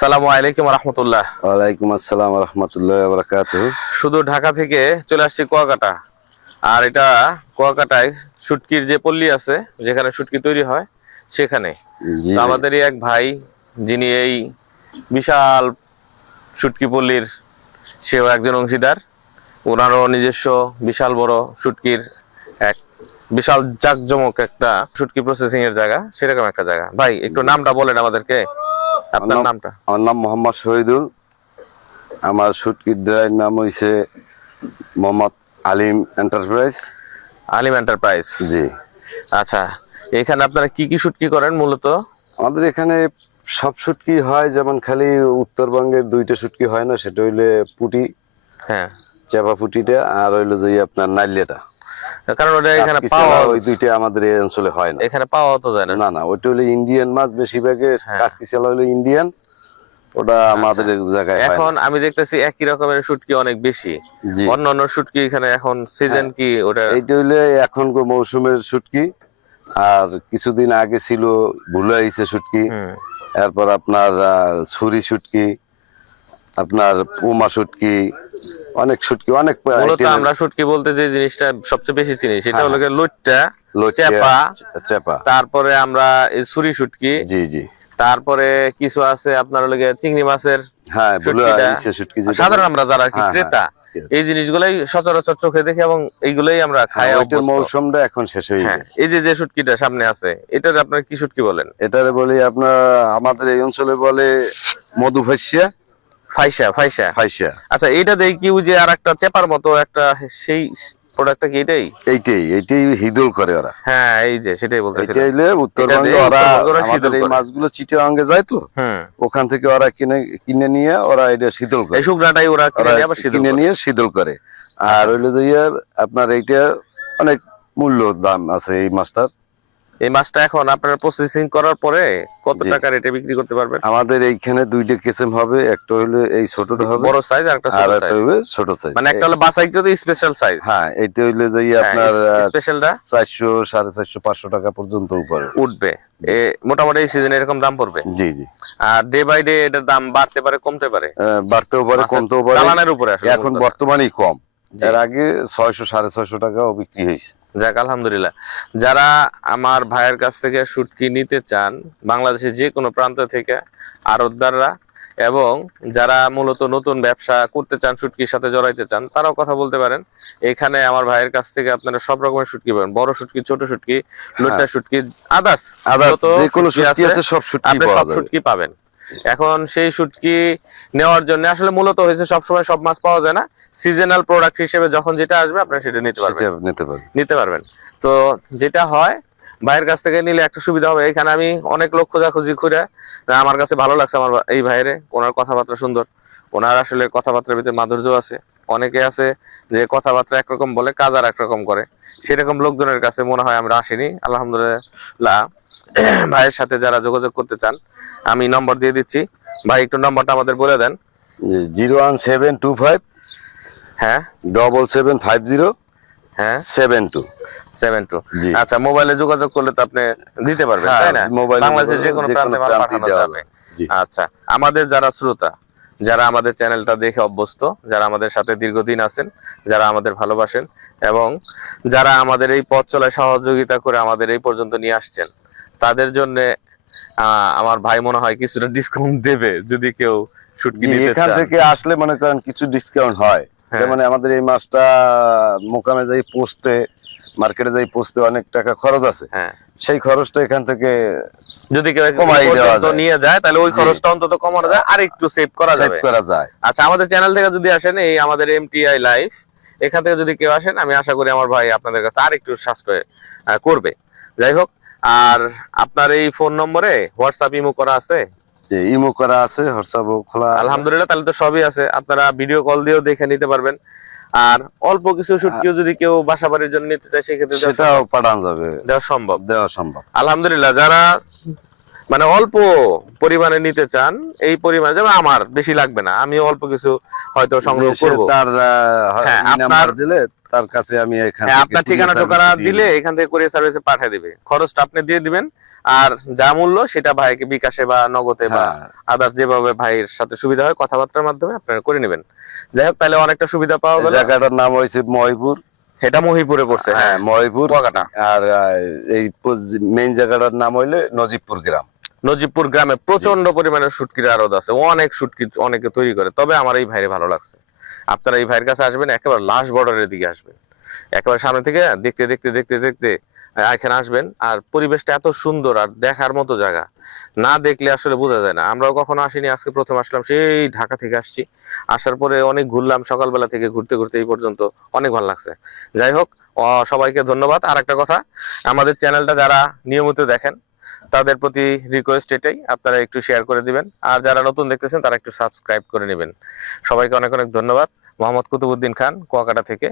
সালামু আলাইকুম রহমতুল্লাহ। ওয়ালাইকুম আসসালাম রহমতুল্লাহ বরকাত শুধু ঢাকা থেকে চলে আসছি কুয়াকাটা। আর এটা কুয়াকাটায় শুটকির যে পল্লী আছে যেখানে শুটকি তৈরি হয় সেখানে। আমাদেরই এক ভাই যিনি এই বিশাল শুটকি পল্লীর সেও একজন অংশীদার। ওনারও নিজস্ব বিশাল বড় শুটকির এক বিশাল জাকজমক একটা শুটকি প্রসেসিং এর জায়গা সেরকম একটা জায়গা। ভাই একটু নামটা বলেন আমাদেরকে। আপনার নামটা? আমার নাম মোহাম্মদ শহীদুল। আমার শুটকির ড্রাইয়ের নাম হইছে মোহাম্মদ আলিম এন্টারপ্রাইজ আলিম এন্টারপ্রাইজ জি। আচ্ছা এখানে আপনারা কি কি শুটকি করেন মূলত? আমাদের এখানে সব শুটকি হয় যেমন খালি উত্তরবঙ্গের দুইটা শুটকি হয় না সেটা হইলে পুটি হ্যাঁ। চাপা পুটিটা আর হইল যে আপনার নাইলিয়াটা। কারণ ওটা এখানে পাওয়া ওই দুইটা আমাদের এই অঞ্চলে হয় না। এখানে পাওয়া তো যায় না। না না ওইটা হলো ইন্ডিয়ান মাছ বেশিরভাগে হ্যাঁ। কাজকি হলো ইন্ডিয়ান ওটা আমাদের জায়গায় এখন আমি দেখতেছি একই রকমের শুটকি অনেক বেশি। অন্যান্য শুটকি এখানে এখন সিজন কি ওটা? এইটা হইলে এখন গো মৌসুমের শুটকি আর কিছুদিন আগে ছিল ভুলে আইছে শুটকি এরপর আপনার ছুরি শুটকি আপনার পুমা শুটকি অনেক শুটকি অনেক আমরা শুটকি বলতে যে জিনিসটা সবচেয়ে বেশি চিনি সেটা হ্যাঁ, হলো গিয়ে লুটটা চেপা। চেপা তারপরে আমরা এই ছুরি শুটকি জি জি। তারপরে কিছু আছে আপনার হলো চিংড়ি মাছের হ্যাঁ সাধারণ আমরা যারা কি হ্যাঁ, হ্যাঁ, ক্রেতা। এই জিনিসগুলাই সচরাচর চোখে দেখি এবং এইগুলাই আমরা খাই হ্যাঁ, মৌসুমটা এখন শেষ হয়ে হ্যাঁ গেছে। এই যে যে শুটকিটা সামনে আছে এটার আপনার কি শুটকি বলেন? এটারে বলি আপনার আমাদের এই অঞ্চলে বলে মধু ফাইসিয়া ফাইসা ফাইসা? ফাইসিয়া আচ্ছা এইটা দেখি যে আর একটা চেপার মতো একটা সেই প্রোডাক্টটা কি এটাই? এইটাই এইটাই হিদুল করে ওরা। হ্যাঁ এই যে সেটাই বলতেছি এটা হইলে উত্তরবঙ্গে ওরা উত্তরবঙ্গে ওরা আমাদের এই মাছগুলো চিটাগাঙ্গে যায় তো? ওখান থেকে ওরা কিনে কিনে নিয়ে ওরা এটা শীতল করে। এই শুকনাটাই ওরা কিনে নিয়ে আবার কিনে নিয়ে শীতল করে। আর হইল যে ইয়ে, আপনার এইটা অনেক মূল্য দাম আছে এই মাছটার। এই মাছটা এখন আপনারা প্রসেসিং করার পরে কত। টাকা রেটে বিক্রি করতে পারবেন? আমাদের এইখানে দুইটা কেসেম হবে একটা হইল এই ছোটটা হবে বড় সাইজ আর একটা ছোট সাইজ হবে ছোট সাইজ মানে একটা হলো বাসাই তো স্পেশাল সাইজ হ্যাঁ এইটা হইল যে ইয়ে আপনার স্পেশালটা চারশো সাড়ে চারশো পাঁচশো টাকা পর্যন্ত উপরে। উঠবে। এ মোটামুটি এই সিজনে এরকম দাম পড়বে? জি জি। আর ডে বাই ডে এটার দাম বাড়তে পারে কমতে পারে? বাড়তেও পারে কমতেও পারে। চালানের উপরে আসলে এখন। বর্তমানেই কম। এর আগে ছয়শো সাড়ে ছয়শো টাকাও বিক্রি হয়েছে। যাক আলহামদুলিল্লাহ। যারা আমার ভাইয়ের কাছ থেকে শুটকি নিতে চান বাংলাদেশের যে কোনো প্রান্ত থেকে আরতদাররা এবং যারা মূলত নতুন ব্যবসা করতে চান শুটকির সাথে জড়াইতে চান তারাও কথা বলতে পারেন। এখানে আমার ভাইয়ের কাছ থেকে আপনারা সব রকমের শুটকি পাবেন। বড় শুটকি ছোট শুটকি লোটা শুটকি আদার্স আদার্স যে কোনো শুটকি আছে সব শুটকি আপনি সব শুটকি পাবেন। এখন সেই শুটকি নেওয়ার জন্য আসলে মূলত হয়েছে সবসময় সব মাছ পাওয়া যায় না। সিজনাল প্রোডাক্ট হিসেবে যখন যেটা আসবে আপনারা সেটা নিতে পারবেন। নিতে পারবেন। নিতে পারবেন। তো যেটা হয় ভাইয়ের কাছ থেকে নিলে একটা সুবিধা হবে। এখানে আমি অনেক লোক খোঁজাখুঁজি করে আমার কাছে ভালো লাগছে আমার এই ভাইয়ের। ওনার কথাবার্তা সুন্দর। ওনার আসলে কথাবার্তার ভিতরে মাধুর্য আছে। অনেকে আছে যে কথাবার্তা একরকম বলে কাজ আর একরকম করে। সেরকম লোকজনের কাছে মনে হয় আমরা আসিনি। আলহামদুলিল্লাহ ভাইয়ের সাথে যারা যোগাযোগ করতে চান আমি নম্বর দিয়ে দিচ্ছি। ভাই একটু নম্বরটা আমাদের বলে দেন। Zero one seven two five হ্যাঁ। ডবল সেভেন ফাইভ জিরো হ্যাঁ। Seven two. Seven two. আচ্ছা মোবাইলে যোগাযোগ করলে তো আপনি দিতে পারবেন হ্যাঁ, তাই না? মোবাইলে বাংলাদেশের যে কোনো প্রান্তে পাঠানো যাবে। আচ্ছা আমাদের যারা শ্রোতা যারা আমাদের চ্যানেলটা দেখে অভ্যস্ত যারা আমাদের সাথে দীর্ঘদিন আছেন যারা আমাদের ভালোবাসেন এবং যারা আমাদের এই পথ চলায় সহযোগিতা করে আমাদের এই পর্যন্ত নিয়ে আসছেন তাদের জন্য আমার ভাই মনে হয় কিছুটা ডিসকাউন্ট দেবে যদি কেউ শুটকি নিতে এখান থেকে আসলে মনে করেন কিছু ডিসকাউন্ট হয় হ্যাঁ। যেমন আমাদের এই মাছটা মোকামে যাই পোস্তে মার্কেটে যাই পোস্তে অনেক টাকা খরচ আছে হ্যাঁ। সেই খরচটা এখান থেকে যদি কমাই দেওয়া যায়। নিয়ে যায় তাহলে ওই খরচটা অন্তত কমানো যায় আর একটু সেভ করা যাবে। করা যায়। আচ্ছা আমাদের চ্যানেল থেকে যদি আসেন এই আমাদের এমটিআই লাইফ এখান থেকে যদি কেউ আসেন আমি আশা করি আমার ভাই আপনাদের কাছে আর একটু সাশ্রয় করবে। যাই হোক আর আপনার এই ফোন নম্বরে হোয়াটসঅ্যাপ ইমো করা আছে? যে ইমো করা আছে হোয়াটসঅ্যাপ খোলা আলহামদুলিল্লাহ তাহলে তো সবই আছে। আপনারা ভিডিও কল দিয়েও দেখে নিতে পারবেন। আর অল্প কিছু শুটকিও যদি কেউ বাসা বাড়ির জন্য নিতে চায় সেক্ষেত্রে সেটাও পাঠানো যাবে। দেওয়া সম্ভব। দেওয়া সম্ভব। আলহামদুলিল্লাহ যারা মানে অল্প পরিমাণে নিতে চান এই পরিমাণে যেমন আমার বেশি লাগবে না। আমি অল্প কিছু হয়তো সংগ্রহ করব। তার হ্যাঁ, আপনার- দিলে তার কাছে আমি এখান হ্যাঁ আপনার ঠিকানা দিয়ে দিলে এখান থেকে কুরিয়ার সার্ভিসে পাঠিয়ে দিবে। খরচটা আপনি দিয়ে দিবেন আর যা মূল্য সেটা ভাইকে বিকাশে বা নগদে বা হ্যাঁ। আদার্স যেভাবে ভাইয়ের সাথে সুবিধা হয় কথাবার্তার মাধ্যমে আপনারা করে নেবেন। যাই হোক তাহলে অনেকটা সুবিধা পাওয়া গেল। জায়গাটার নাম হয়েছে মহিপুর। এটা মহিপুরে পড়ছে হ্যাঁ। হ্যাঁ মহিপুর। আর এই মেইন জায়গাটার নাম হইলে নজিবপুর গ্রাম। নজিবপুর গ্রামে প্রচণ্ড পরিমাণে শুটকির আড়ত আছে। অনেক শুটকি অনেকে তৈরি করে তবে আমার এই ভাইরে ভালো লাগছে। আপনারা এই ভাইয়ের কাছে আসবেন একেবারে লাস্ট বর্ডারের দিকে আসবেন। একেবারে সামনে থেকে দেখতে দেখতে দেখতে দেখতে এখানে আসবেন। আর পরিবেশটা এত সুন্দর আর দেখার মতো জায়গা। না দেখলে আসলে বোঝা যায় না। আমরাও কখনো আসিনি, আজকে প্রথম আসলাম, সেই ঢাকা থেকে আসছি। আসার পরে অনেক ঘুরলাম, সকালবেলা থেকে ঘুরতে ঘুরতে এই পর্যন্ত অনেক ভালো লাগছে। যাই হোক সবাইকে ধন্যবাদ। আর একটা কথা, আমাদের চ্যানেলটা যারা নিয়মিত দেখেন, তাদের প্রতি রিকোয়েস্ট এটাই, আপনারা একটু শেয়ার করে দিবেন। আর যারা নতুন দেখতেছেন, তারা একটু সাবস্ক্রাইব করে নেবেন। সবাইকে অনেক অনেক ধন্যবাদ। মোহাম্মদ কুতুবুদ্দিন খান, কুয়াকাটা থেকে।